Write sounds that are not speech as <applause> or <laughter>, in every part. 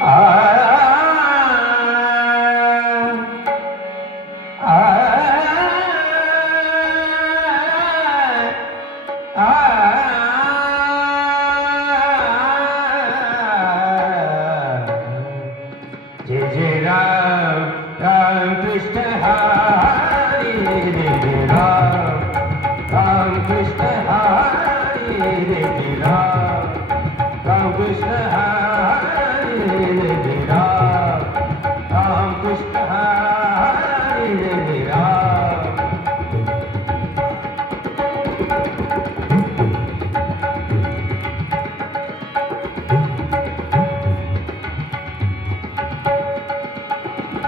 Jai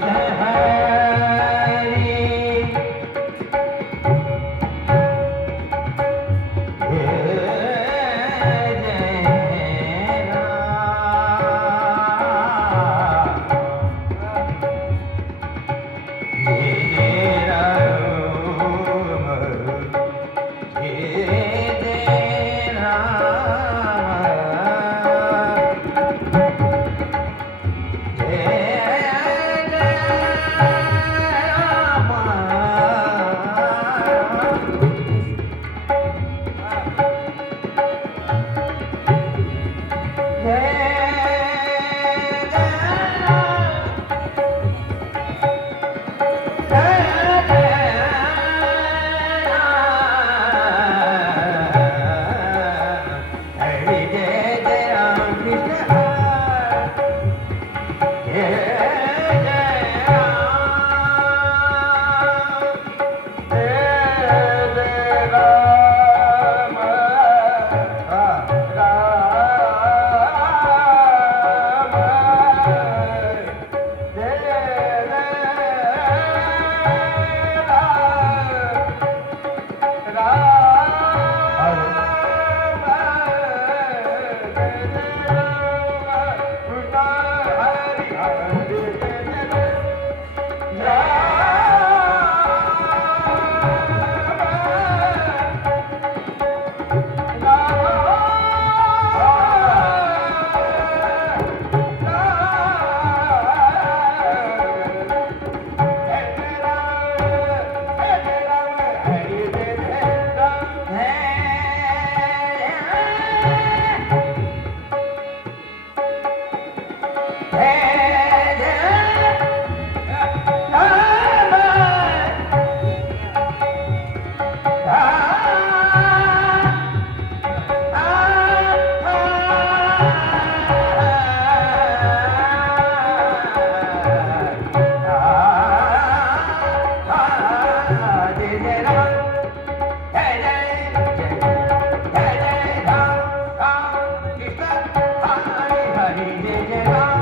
Krishna Yeah. <laughs> Hari Jai Ram